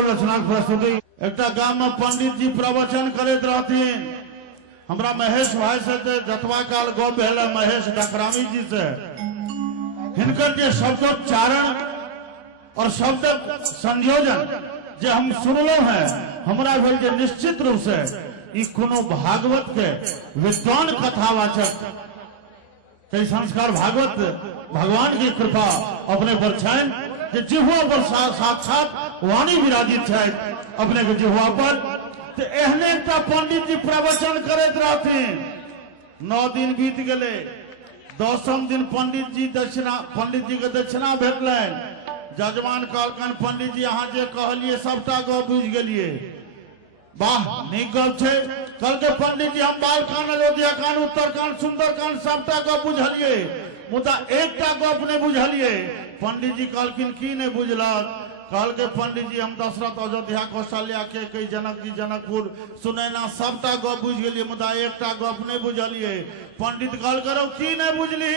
रचनाक प्रस्तुति एक गांव में पंडित जी प्रवचन करते रहतीन। हमरा महेश भाई से जतवा काल गप भेल महेश डकरामी जी से हिनकर जे शब्दोच्चारण और शब्द संयोजन जे हम सुनलो है हमरा भेल जे निश्चित रूप से ई कोनो भागवत के विद्वान कथावाचक कई संस्कार भागवत भगवान की कृपा अपने पर छन जे जिह्वा पर साक्षात वाणी विराजित है अपने के जिह्वा पर। तो एहने एक पंडित जी प्रवचन करते रहथिन। 9 दिन बीत गए। 10म दिन पंडित जी के दक्षिणा भेटलैन। जजमान कहलकन पंडित जी अहाँ जे कहलिए सबटा गप बुझ गेलिए। वाह नीक गप छै। कहलके पंडित जी हम बाल कान अयोध्या कान उत्तर कान सुंदर कान सबटा गप बुझलिए मुदा एकटा गप नहीं बुझलिए। पंडित जी कहलकिन की नहीं बुझलक। कहल के पंडित जी हम दशरथ अयोध्या कौशल्या के कई जनक जी जनकपुर सुनैना सबटा गप बुझ गेलिए मुदा एकटा गप नहीं बुझलिए। पंडित कहल करो की नहीं बुझली।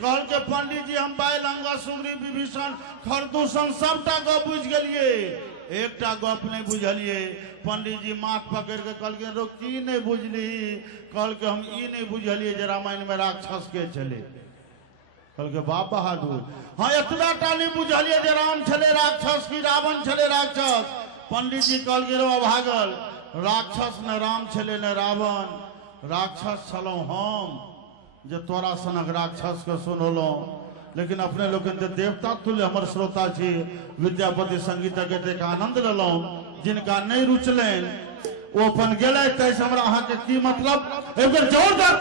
कहल के पंडित जी हम बैल अंगा सुग्री विभीषण खरदूषण सबटा गप बुझ गेलिए एकटा गप नहीं बुझलिए। पंडित जी माथ पकड़ के कहल के रो की नहीं बुझली। कहल के हम ई नहीं बुझलिए जे रामायण में राक्षस के चले। कहल के बाप बहादुर हाँ इतना नहीं बुझलिए जे राम छले राक्षस की रावण छले राक्षस। पंडित जी कहल के रो भागल राक्षस न राम छले न रावण राक्षस छलो हम जे तोरा सनक राक्षस के सुनलो। लेकिन अपने लोग देवता तुल्य हमर श्रोता छी विद्यापति संगीत के आनंद लेलो। जिनका नहीं रुचलेन वो अपन गेले तैसे हमरा अहाँ के की मतलब एक जोरदार